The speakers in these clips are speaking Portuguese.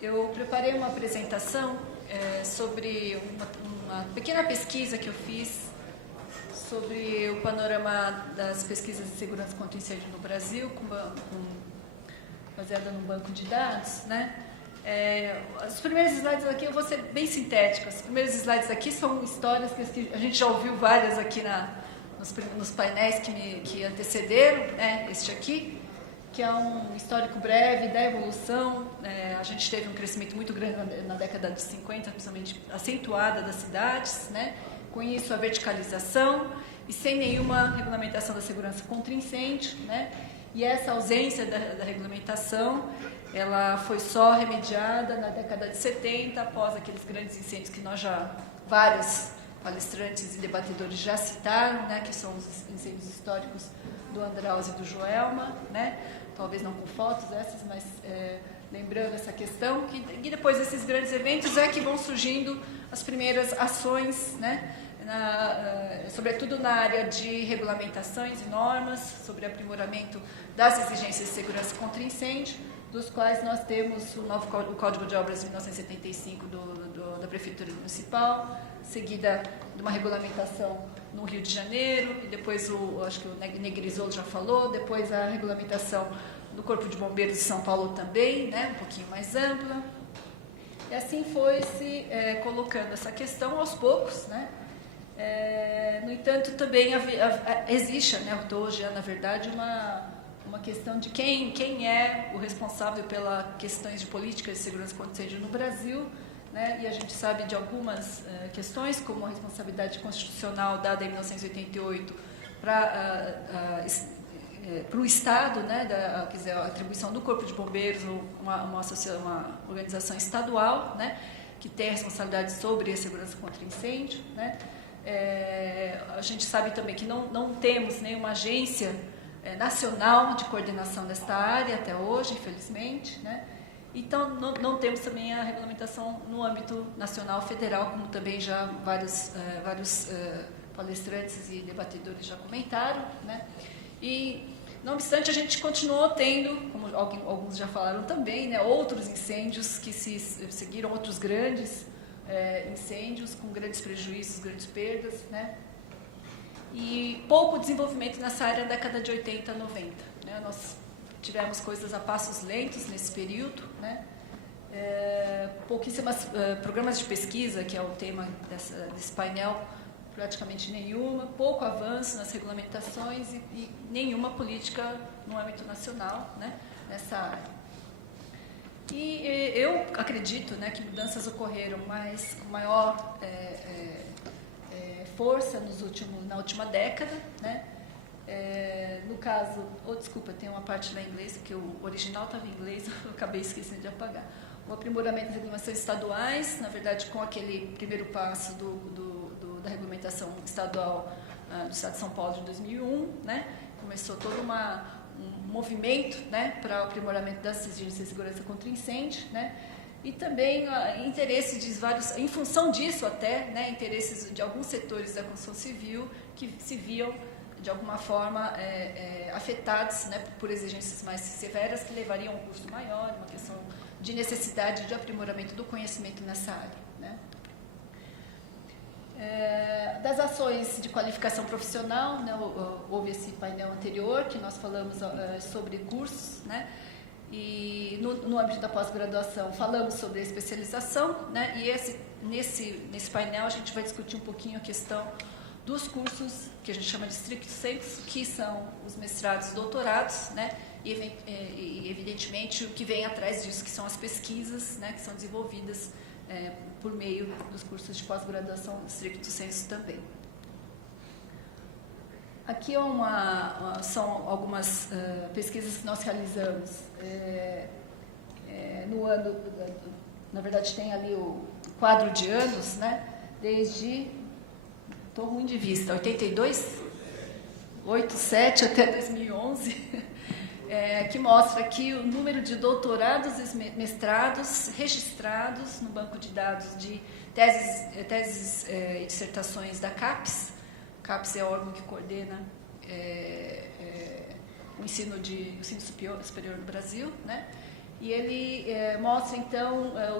Eu preparei uma apresentação sobre uma pequena pesquisa que eu fiz sobre o panorama das pesquisas de segurança contra incêndio no Brasil, baseada num banco de dados, né? Os primeiros slides aqui, eu vou ser bem sintética. Os primeiros slides aqui são histórias que a gente já ouviu várias aqui nos painéis que antecederam, né? Este aqui, que é um histórico breve da evolução. A gente teve um crescimento muito grande na década de 50, principalmente acentuada das cidades, né? Com isso, a verticalização e sem nenhuma regulamentação da segurança contra incêndio, né? E essa ausência da regulamentação, ela foi só remediada na década de 70, após aqueles grandes incêndios que vários palestrantes e debatedores já citaram, né? Que são os incêndios históricos do Andraus e do Joelma, né? Talvez não com fotos essas, mas lembrando essa questão, que depois desses grandes eventos que vão surgindo as primeiras ações, né? Sobretudo na área de regulamentações e normas, sobre aprimoramento das exigências de segurança contra incêndio, dos quais nós temos o Código de Obras de 1975 da Prefeitura Municipal, seguida de uma regulamentação no Rio de Janeiro, e depois, acho que o Negrisolo já falou, depois a regulamentação do Corpo de Bombeiros de São Paulo também, né, um pouquinho mais ampla. E assim foi se colocando essa questão aos poucos, né? No entanto, também existe, né, hoje, na verdade, uma questão de quem é o responsável pelas questões de política de segurança contra incêndio no Brasil, né? E a gente sabe de algumas questões, como a responsabilidade constitucional dada em 1988 para o Estado, né? Quer dizer, a atribuição do Corpo de Bombeiros, uma organização estadual, né? Que tem a responsabilidade sobre a segurança contra incêndio, né? A gente sabe também que não temos nenhuma agência nacional de coordenação desta área até hoje, infelizmente, né? Então, não temos também a regulamentação no âmbito nacional federal, como também já vários palestrantes e debatedores já comentaram, né? E, não obstante, a gente continuou tendo, como alguns já falaram também, né, outros incêndios que se seguiram, outros grandes incêndios com grandes prejuízos, grandes perdas, né? E pouco desenvolvimento nessa área na década de 80, 90. Né? Nós tivemos coisas a passos lentos nesse período, né? Pouquíssimas programas de pesquisa, que é o tema desse painel, praticamente nenhuma, pouco avanço nas regulamentações e nenhuma política no âmbito nacional, né, nessa área. E eu acredito, né, que mudanças ocorreram com maior força na última década, né? No caso, desculpa, tem uma parte lá em inglês, porque o original estava em inglês, eu acabei esquecendo de apagar. O aprimoramento das regulamentações estaduais, na verdade, com aquele primeiro passo da regulamentação estadual do Estado de São Paulo de 2001, né? Começou todo um movimento, né, para o aprimoramento das exigências de segurança contra incêndio, né? E também interesses de vários, em função disso até, né, interesses de alguns setores da construção civil que se viam de alguma forma afetados, né, por exigências mais severas que levariam a um custo maior, uma questão de necessidade de aprimoramento do conhecimento nessa área, né? Das ações de qualificação profissional, né, houve esse painel anterior que nós falamos sobre cursos, né? E no âmbito da pós-graduação falamos sobre a especialização, né? E nesse painel a gente vai discutir um pouquinho a questão dos cursos que a gente chama de stricto sensu, que são os mestrados e doutorados, né? E evidentemente o que vem atrás disso, que são as pesquisas, né, que são desenvolvidas por meio dos cursos de pós-graduação stricto sensu também. Aqui são algumas pesquisas que nós realizamos no ano, na verdade tem ali o quadro de anos, né, desde, estou ruim de vista, 82, 87 até 2011, que mostra aqui o número de doutorados e mestrados registrados no banco de dados de teses e dissertações da CAPES. O CAPES é o órgão que coordena o ensino superior no Brasil, né? e ele mostra, então, a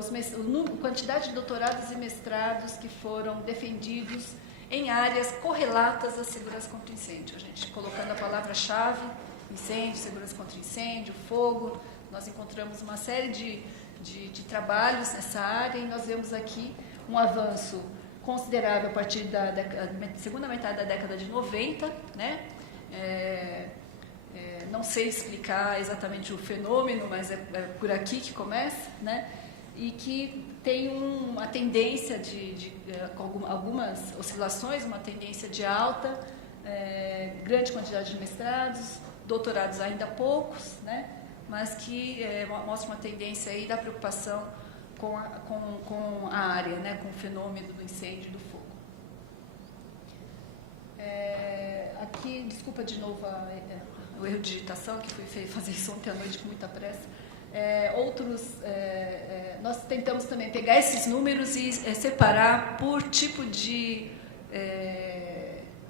quantidade de doutorados e mestrados que foram defendidos em áreas correlatas à segurança contra incêndio. A gente colocando a palavra-chave, incêndio, segurança contra incêndio, fogo, nós encontramos uma série de trabalhos nessa área, e nós vemos aqui um avanço considerável a partir da segunda metade da década de 90, né? Não sei explicar exatamente o fenômeno, mas é por aqui que começa, né? E que tem uma tendência com algumas oscilações, uma tendência de alta, grande quantidade de mestrados, doutorados ainda poucos, né? Mas que mostra uma tendência aí da preocupação com a área, né? Com o fenômeno do incêndio e do fogo. Aqui, desculpa de novo o erro de digitação, que fui fazer isso ontem à noite com muita pressa. Nós tentamos também pegar esses números e separar por tipo de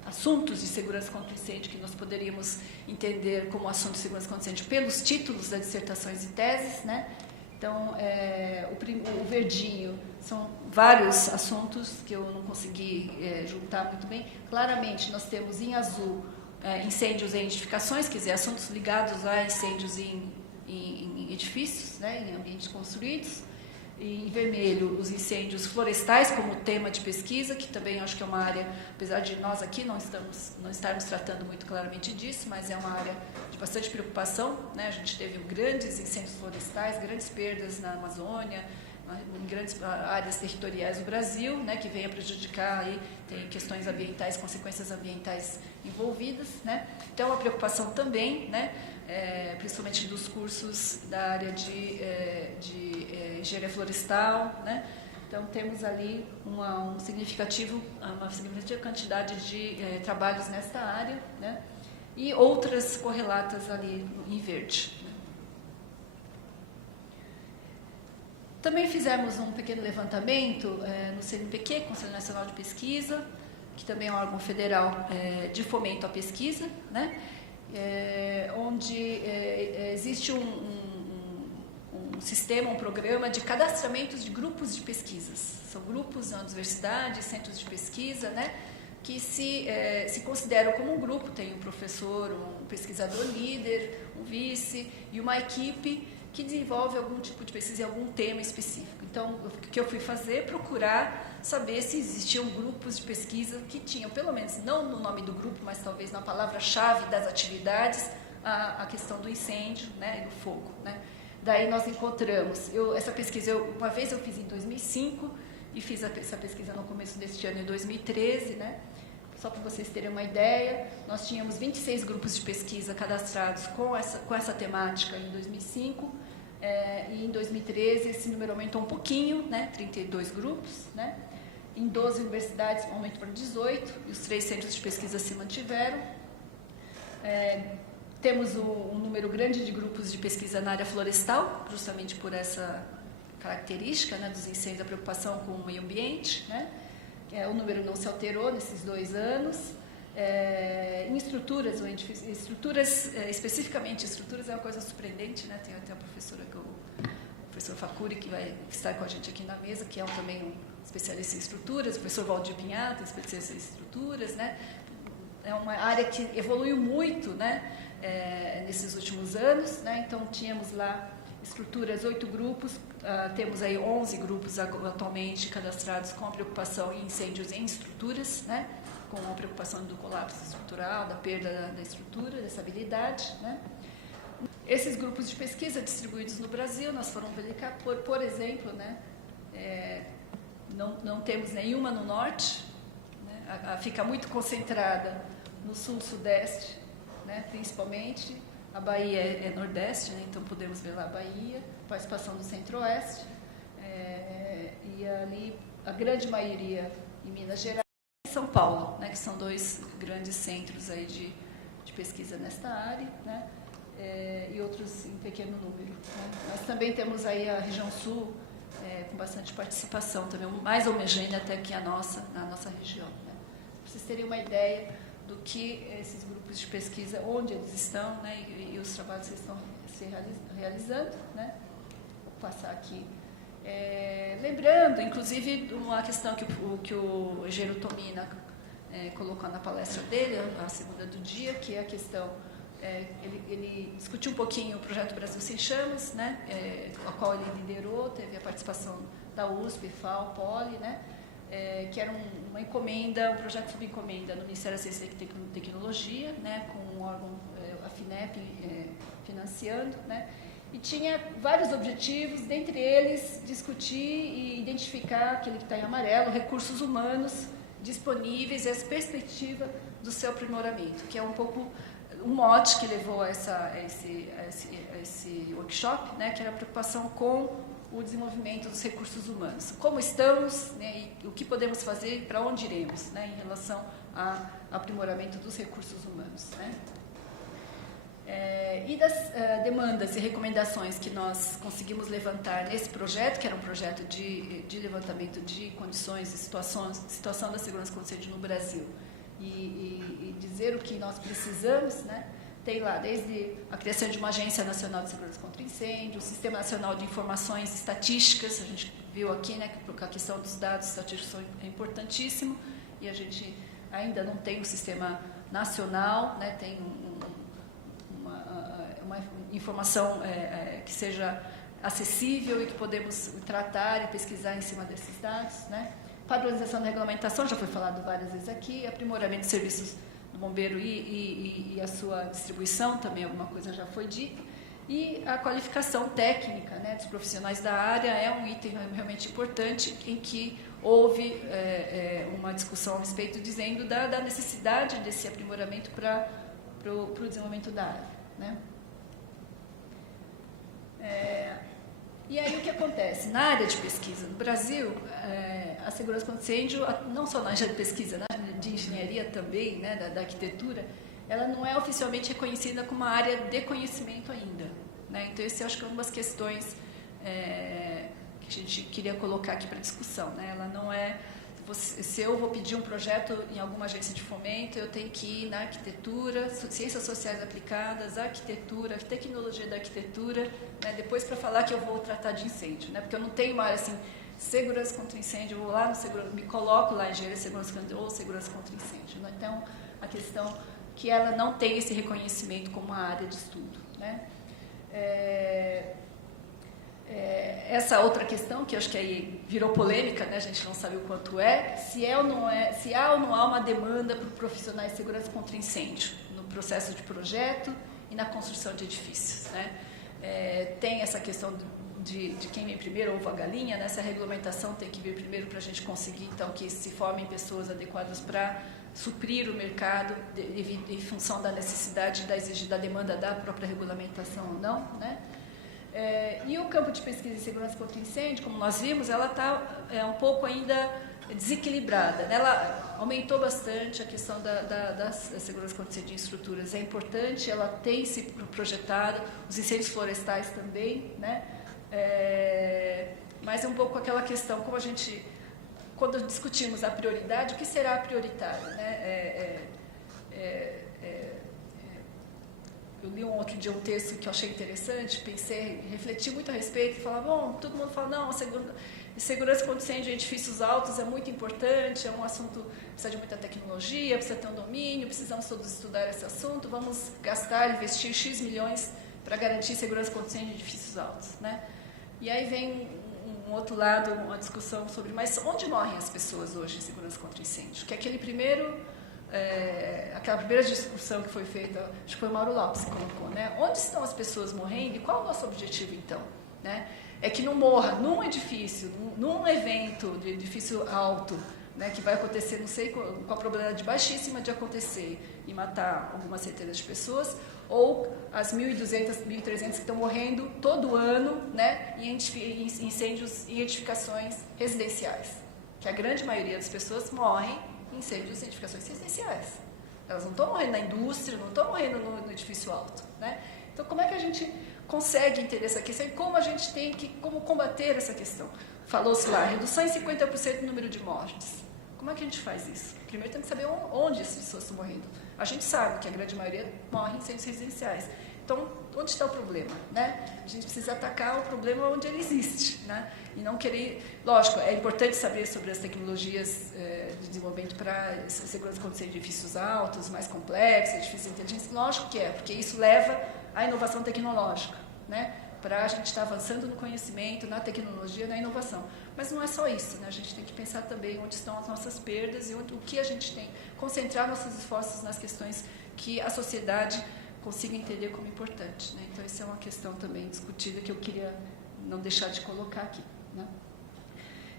assuntos de segurança contra incêndio que nós poderíamos entender como assunto de segurança contra incêndio pelos títulos das dissertações e teses, né? Então, o verdinho são vários assuntos que eu não consegui juntar muito bem. Claramente, nós temos em azul incêndios em edificações, quer dizer, assuntos ligados a incêndios em edifícios, né, em ambientes construídos. E em vermelho, os incêndios florestais como tema de pesquisa, que também acho que é uma área, apesar de nós aqui não estarmos tratando muito claramente disso, mas é uma área de bastante preocupação, né? A gente teve grandes incêndios florestais, grandes perdas na Amazônia, em grandes áreas territoriais do Brasil, né, que vem a prejudicar, aí, tem questões ambientais, consequências ambientais envolvidas, né? Então, é uma preocupação também, né, principalmente dos cursos da área de engenharia florestal, né? Então, temos ali uma significativa quantidade de trabalhos nesta área, né? E outras correlatas ali em verde. Também fizemos um pequeno levantamento no CNPq, Conselho Nacional de Pesquisa, que também é um órgão federal de fomento à pesquisa, né? Onde existe um sistema, um programa de cadastramentos de grupos de pesquisas. São grupos na universidade, centros de pesquisa, né? Que se consideram como um grupo, tem um professor, um pesquisador líder, um vice e uma equipe que desenvolve algum tipo de pesquisa em algum tema específico. Então, o que eu fui fazer? Procurar saber se existiam grupos de pesquisa que tinham, pelo menos, não no nome do grupo, mas talvez na palavra-chave das atividades, a questão do incêndio, né, e do fogo, né? Daí nós encontramos, essa pesquisa, uma vez eu fiz em 2005 e fiz essa pesquisa no começo deste ano, em 2013, né? Só para vocês terem uma ideia, nós tínhamos 26 grupos de pesquisa cadastrados com essa temática em 2005, e em 2013 esse número aumentou um pouquinho, né, 32 grupos, né? Em 12 universidades aumentou para 18, e os 3 centros de pesquisa se mantiveram. Temos um número grande de grupos de pesquisa na área florestal, justamente por essa característica, né, dos incêndios, a preocupação com o meio ambiente, né? O número não se alterou nesses 2 anos. Em estruturas, especificamente estruturas é uma coisa surpreendente, né? Tem até a professora, o professor Facuri, que vai estar com a gente aqui na mesa, que é também um especialista em estruturas, o professor Valdir Pinhato, especialista em estruturas, né? É uma área que evoluiu muito, né? Nesses últimos anos, né? Então, tínhamos lá estruturas, 8 grupos, temos aí 11 grupos atualmente cadastrados com a preocupação em incêndios em estruturas, né? Com a preocupação do colapso estrutural, da perda da estrutura, da estabilidade, né? Esses grupos de pesquisa distribuídos no Brasil, nós fomos verificar, por exemplo, né? Não temos nenhuma no norte, né? Fica muito concentrada no sul-sudeste, né? Principalmente. A Bahia é nordeste, né? Então podemos ver lá a Bahia, participação do centro-oeste, e ali a grande maioria em Minas Gerais e São Paulo, né? Que são 2 grandes centros aí de pesquisa nesta área, né? E outros em pequeno número, né? Nós também temos aí a região sul, com bastante participação, também mais homogênea até que na nossa região, né? Para vocês terem uma ideia do que esses grupos de pesquisa, onde eles estão, né, e os trabalhos que estão se realizando, né? passar aqui. Lembrando, inclusive, uma questão que o Eugênio Tomina colocou na palestra dele, a segunda do dia, que é a questão, ele discutiu um pouquinho o projeto Brasil Sem Chamas, né, a qual ele liderou, teve a participação da USP, FAO, Poli, né, que era uma encomenda, um projeto sob encomenda no Ministério da Ciência e Tecnologia, né, com o órgão, a FINEP, financiando, né, e tinha vários objetivos, dentre eles discutir e identificar aquele que está em amarelo, recursos humanos disponíveis e as perspectivas do seu aprimoramento, que é um pouco um mote que levou a esse workshop, né, que era a preocupação com o desenvolvimento dos recursos humanos. Como estamos, né, e o que podemos fazer, para onde iremos, né, em relação ao aprimoramento dos recursos humanos. Né. E das demandas e recomendações que nós conseguimos levantar nesse projeto, que era um projeto de levantamento de condições e situação da segurança contra incêndio no Brasil, e dizer o que nós precisamos, né? Tem lá desde a criação de uma Agência Nacional de Segurança contra Incêndio, o Sistema Nacional de Informações Estatísticas, a gente viu aqui, né, que a questão dos dados estatísticos é importantíssimo, e a gente ainda não tem um sistema nacional, né, tem uma informação que seja acessível e que podemos tratar e pesquisar em cima desses dados, né? Padronização da regulamentação, já foi falado várias vezes aqui, aprimoramento de serviços do bombeiro e a sua distribuição, também alguma coisa já foi dita, e a qualificação técnica, né, dos profissionais da área é um item realmente importante, em que houve uma discussão a respeito dizendo da necessidade desse aprimoramento para o desenvolvimento da área, né? E aí o que acontece? Na área de pesquisa no Brasil, a segurança contra incêndio, não só na área de pesquisa, na área de engenharia também, né, da arquitetura, ela não é oficialmente reconhecida como uma área de conhecimento ainda, né? Então, esse eu acho que é uma das questões que a gente queria colocar aqui para discussão, né? Ela não é... Se eu vou pedir um projeto em alguma agência de fomento, eu tenho que ir na arquitetura, ciências sociais aplicadas, arquitetura, tecnologia da arquitetura, né, depois para falar que eu vou tratar de incêndio, né, porque eu não tenho uma área assim, segurança contra incêndio, eu vou lá no segurança, me coloco lá em engenharia de segurança ou segurança contra incêndio. Né? Então, a questão que ela não tem esse reconhecimento como uma área de estudo. Né? Essa outra questão, que eu acho que aí virou polêmica, né? A gente não sabe o quanto se há ou não há uma demanda por profissionais de segurança contra incêndio no processo de projeto e na construção de edifícios. Né? Tem essa questão de quem vem primeiro, ovo a galinha, né? Essa regulamentação tem que vir primeiro para a gente conseguir, então, que se formem pessoas adequadas para suprir o mercado em função da necessidade, da demanda da própria regulamentação ou não, né? E o campo de pesquisa em segurança contra incêndio, como nós vimos, ela está um pouco ainda desequilibrada. Né? Ela aumentou bastante a questão da segurança contra incêndio em estruturas. É importante, ela tem se projetado, os incêndios florestais também, né? Mas é um pouco aquela questão, como a gente, quando discutimos a prioridade, o que será prioritário? Né? Eu li um outro dia um texto que eu achei interessante, pensei, refleti muito a respeito e falava, bom, todo mundo fala, não, segurança contra incêndio em edifícios altos é muito importante, é um assunto que precisa de muita tecnologia, precisa ter um domínio, precisamos todos estudar esse assunto, vamos gastar, investir X milhões para garantir segurança contra incêndio em edifícios altos. Né? E aí vem um outro lado, uma discussão sobre, mas onde morrem as pessoas hoje em segurança contra incêndio? Que é aquele aquela primeira discussão que foi feita, acho que foi o Mauro Lopes que colocou, né? Onde estão as pessoas morrendo e qual é o nosso objetivo, então? Né? É que não morra num edifício, num evento de edifício alto, né, que vai acontecer, não sei, com a probabilidade baixíssima de acontecer e matar algumas centenas de pessoas, ou as 1.200, 1.300 que estão morrendo todo ano, né, em incêndios em edificações residenciais, que a grande maioria das pessoas morrem incêndios em edificações residenciais. Elas não estão morrendo na indústria, não estão morrendo no edifício alto. Né? Então, como é que a gente consegue entender essa questão e como a gente tem que combater essa questão? Falou-se lá, redução em 50% do número de mortes. Como é que a gente faz isso? Primeiro, tem que saber onde as pessoas estão morrendo. A gente sabe que a grande maioria morre em incêndios residenciais. Então, onde está o problema, né? A gente precisa atacar o problema onde ele existe, né? E não querer... Lógico, é importante saber sobre as tecnologias de desenvolvimento para segurança contra edifícios altos, mais complexos, edifícios inteligentes. Lógico que é, porque isso leva à inovação tecnológica, né? Para a gente estar avançando no conhecimento, na tecnologia, na inovação. Mas não é só isso, né? A gente tem que pensar também onde estão as nossas perdas e o que a gente tem. Concentrar nossos esforços nas questões que a sociedade consiga entender como importante, né? Então, essa é uma questão também discutida que eu queria não deixar de colocar aqui, né?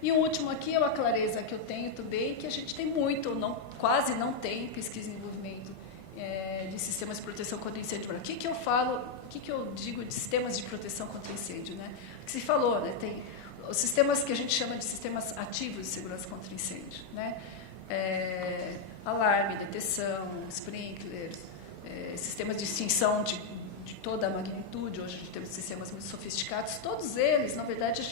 E o último aqui é a clareza que eu tenho também, que a gente tem muito, ou não, quase não tem pesquisa e desenvolvimento de sistemas de proteção contra incêndio. O que eu falo, o que eu digo de sistemas de proteção contra incêndio, né? O que se falou, né? Tem os sistemas que a gente chama de sistemas ativos de segurança contra incêndio, né? Alarme, detecção, sprinkler, sistemas de extinção de toda a magnitude. Hoje a gente tem sistemas muito sofisticados. Todos eles, na verdade,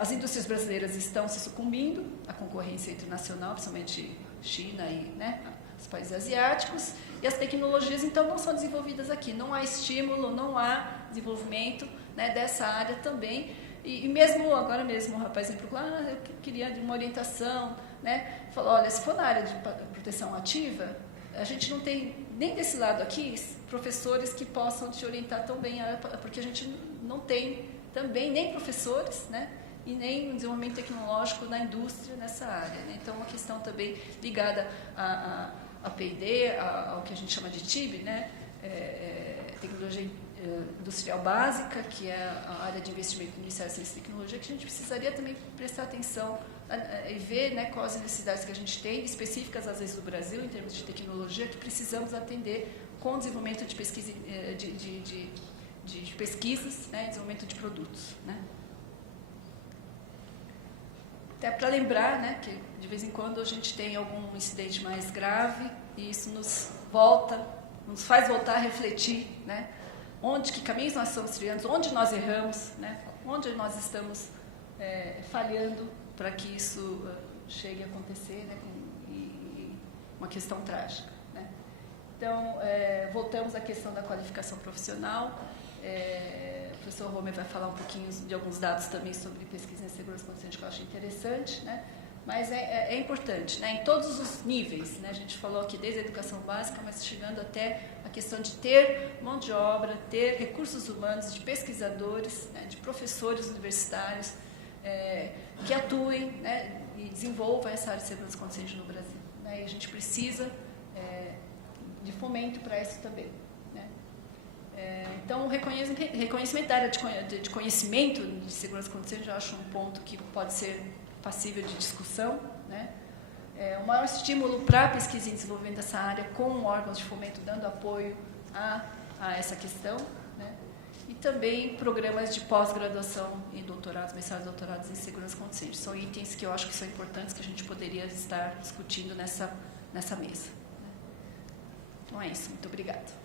as indústrias brasileiras estão se sucumbindo à concorrência internacional, principalmente China e, né, os países asiáticos, e as tecnologias, então, não são desenvolvidas aqui. Não há estímulo, não há desenvolvimento, né, dessa área também. E mesmo, agora mesmo, o rapaz me procurou, eu queria uma orientação, né? Falou, olha, se for na área de proteção ativa, a gente não tem, nem desse lado aqui, professores que possam te orientar tão bem, porque a gente não tem também nem professores, né? E nem desenvolvimento tecnológico na indústria nessa área, né? Então, uma questão também ligada a P&D, ao que a gente chama de TIB, né? Tecnologia industrial básica, que é a área de investimento do Ministério da Ciência e Tecnologia, que a gente precisaria também prestar atenção e ver, né, quais as necessidades que a gente tem, específicas às vezes do Brasil, em termos de tecnologia, que precisamos atender com o desenvolvimento de pesquisa, de pesquisas, né, desenvolvimento de produtos, né. Até para lembrar, né, que de vez em quando a gente tem algum incidente mais grave e isso nos faz voltar a refletir, né, que caminhos nós estamos trilhando, onde nós erramos, né, onde nós estamos falhando para que isso chegue a acontecer, né, e uma questão trágica, né. Então, voltamos à questão da qualificação profissional. O professor Romer vai falar um pouquinho de alguns dados também sobre pesquisa em segurança contra incêndio, que eu acho interessante, né? Mas é importante, né? Em todos os níveis, né? A gente falou aqui desde a educação básica, mas chegando até a questão de ter mão de obra, ter recursos humanos, de pesquisadores, né? De professores universitários que atuem, né? E desenvolvam essa área de segurança contra incêndio no Brasil, né? E a gente precisa de fomento para isso também. Então, o reconhecimento da área de conhecimento de segurança contra incêndio, eu acho um ponto que pode ser passível de discussão, né? O maior estímulo para a pesquisa e desenvolvimento dessa área, com órgãos de fomento dando apoio a essa questão, né? E também programas de pós-graduação e doutorados, mestrados e doutorados em segurança contra incêndio. São itens que eu acho que são importantes, que a gente poderia estar discutindo nessa mesa. Então é isso, muito obrigada.